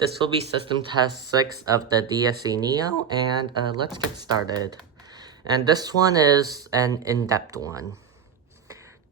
This will be system test 6 of the DSC Neo, and let's get started. And this one is an in-depth one.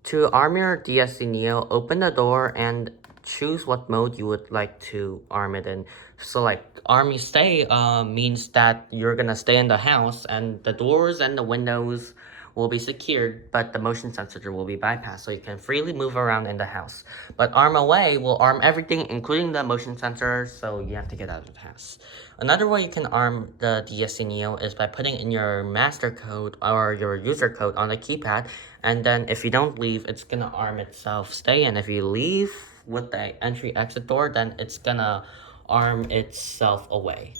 To arm your DSC Neo, open the door and choose what mode you would like to arm it in. So like army stay means that you're gonna stay in the house and the doors and the windows will be secured, but the motion sensor will be bypassed, so you can freely move around in the house. But arm away will arm everything, including the motion sensor, so you have to get out of the house. Another way you can arm the DSC Neo is by putting in your master code or your user code on the keypad, and then if you don't leave, it's gonna arm itself stay, and if you leave with the entry exit door, then it's gonna arm itself away.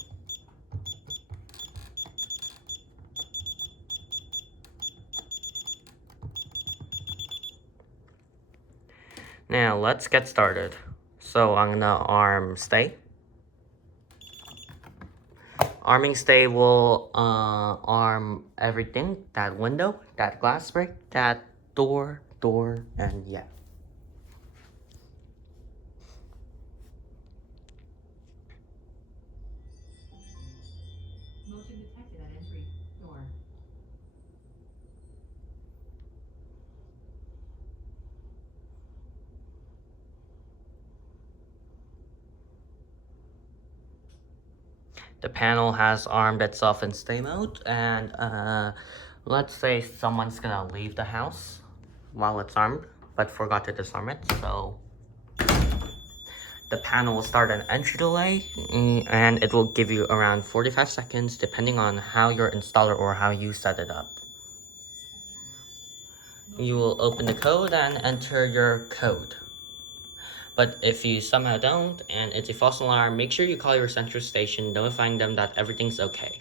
Now let's get started. So I'm gonna arm stay. Arming stay will arm everything, that window, that glass break, that door, and yeah. Motion detected at entry door. The panel has armed itself in stay mode, and let's say someone's gonna leave the house while it's armed, but forgot to disarm it, so the panel will start an entry delay, and it will give you around 45 seconds depending on how your installer or how you set it up. You will open the code and enter your code. But if you somehow don't, and it's a false alarm, make sure you call your central station notifying them that everything's okay.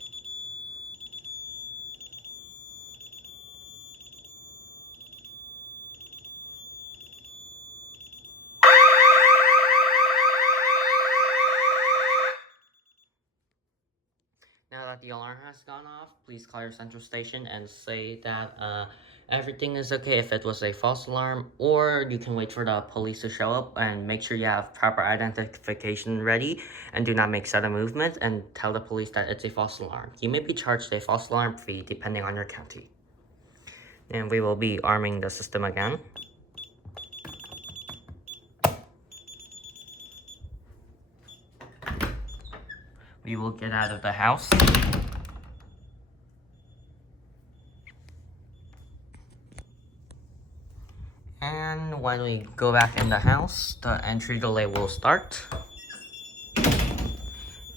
Now that the alarm has gone off, please call your central station and say that everything is okay if it was a false alarm, or you can wait for the police to show up and make sure you have proper identification ready and do not make sudden movements, and tell the police that it's a false alarm. You may be charged a false alarm fee depending on your county. And we will be arming the system again. We will get out of the house. And when we go back in the house, the entry delay will start.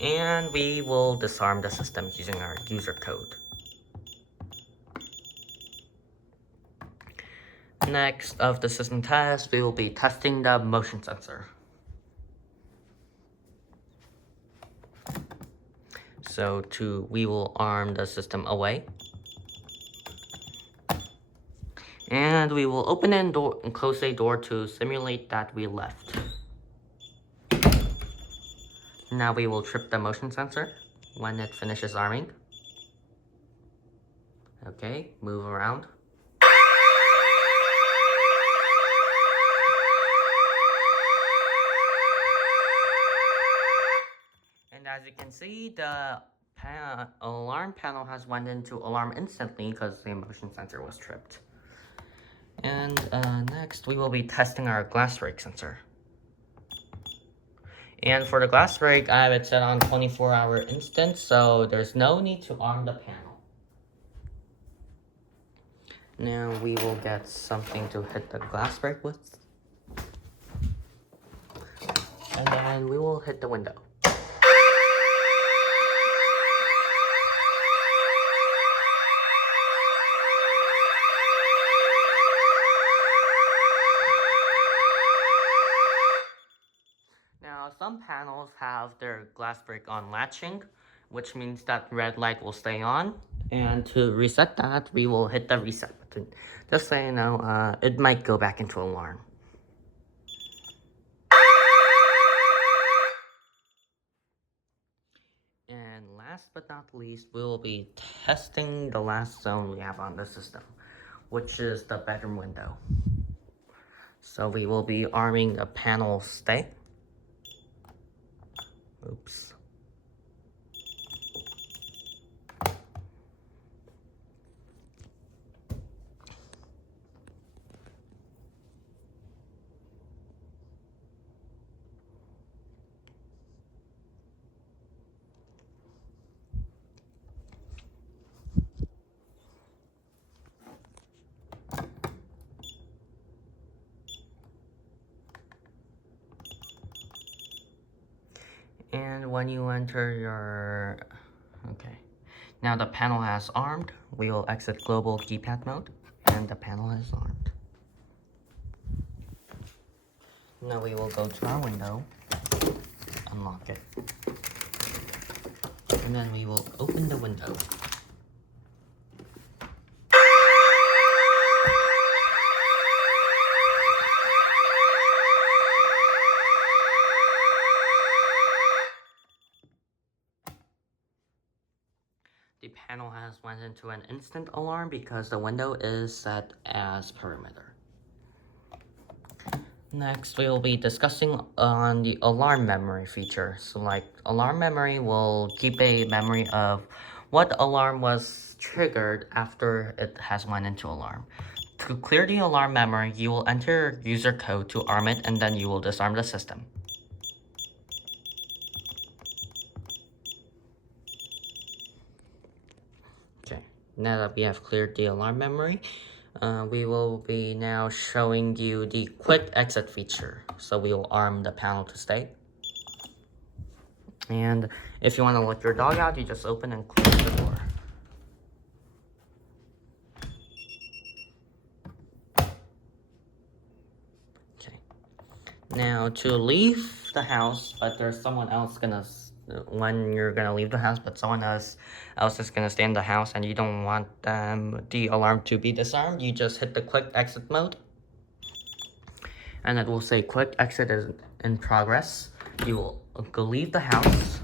And we will disarm the system using our user code. Next of the system test, we will be testing the motion sensor. So we will arm the system away. And we will open and close a door to simulate that we left. Now we will trip the motion sensor when it finishes arming. Okay, move around. And as you can see, the alarm panel has went into alarm instantly because the motion sensor was tripped. And next, we will be testing our glass break sensor. And for the glass break, I have it set on 24-hour instant, so there's no need to arm the panel. Now we will get something to hit the glass break with. And then we will hit the window. Now, some panels have their glass break on latching, which means that red light will stay on. And to reset that, we will hit the reset button. Just so you know, it might go back into alarm. And last but not least, we will be testing the last zone we have on the system, which is the bedroom window. So we will be arming the panel stay. Oops. And when you enter your... Okay. Now the panel has armed. We will exit global keypad mode. And the panel is armed. Now we will go to our window. Unlock it. And then we will open the window. The panel has went into an instant alarm because the window is set as perimeter. Next, we will be discussing on the alarm memory feature. So like alarm memory will keep a memory of what alarm was triggered after it has went into alarm. To clear the alarm memory, you will enter user code to arm it and then you will disarm the system. Okay, now that we have cleared the alarm memory, we will be now showing you the quick exit feature. So we will arm the panel to stay. And if you want to let your dog out, you just open and close the door. Okay. Now to leave the house, but there's someone else when you're gonna leave the house, but someone else is gonna stay in the house and you don't want the alarm to be disarmed, you just hit the quick exit mode. And it will say quick exit is in progress. You will go leave the house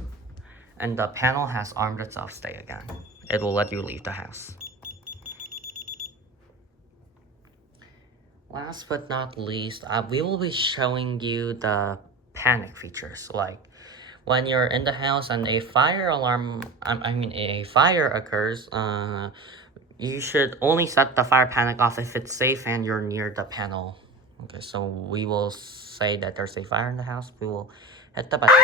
and the panel has armed itself stay again. It will let you leave the house. Last but not least, we will be showing you the panic features. Like when you're in the house and a fire alarm, a fire occurs, you should only set the fire panic off if it's safe and you're near the panel. Okay, so we will say that there's a fire in the house. We will hit the button.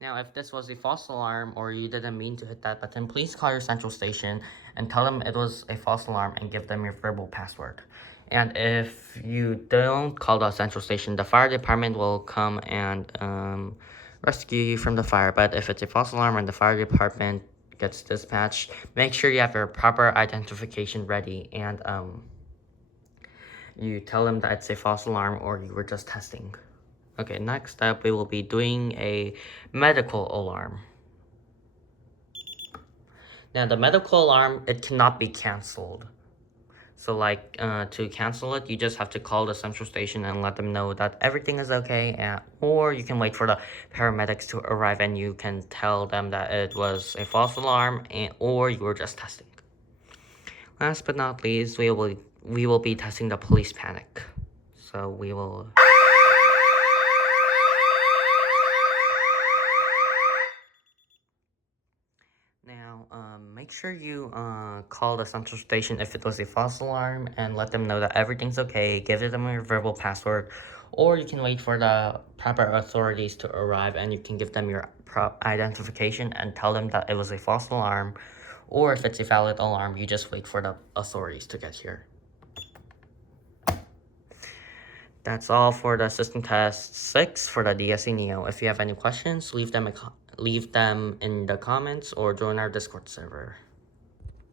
Now, if this was a false alarm or you didn't mean to hit that button, please call your central station and tell them it was a false alarm and give them your verbal password. And if you don't call the central station, the fire department will come and rescue you from the fire. But if it's a false alarm and the fire department gets dispatched, make sure you have your proper identification ready and you tell them that it's a false alarm or you were just testing. Okay, next up we will be doing a medical alarm. Now the medical alarm, it cannot be canceled. So like to cancel it, you just have to call the central station and let them know that everything is okay, or you can wait for the paramedics to arrive and you can tell them that it was a false alarm or you were just testing. Last but not least, we will be testing the police panic. So we will... Now, make sure you call the central station if it was a false alarm and let them know that everything's okay. Give them your verbal password, or you can wait for the proper authorities to arrive and you can give them your identification and tell them that it was a false alarm, or if it's a valid alarm, you just wait for the authorities to get here. That's all for the system test 6 for the DSC Neo. If you have any questions, leave them in the comments or join our Discord server.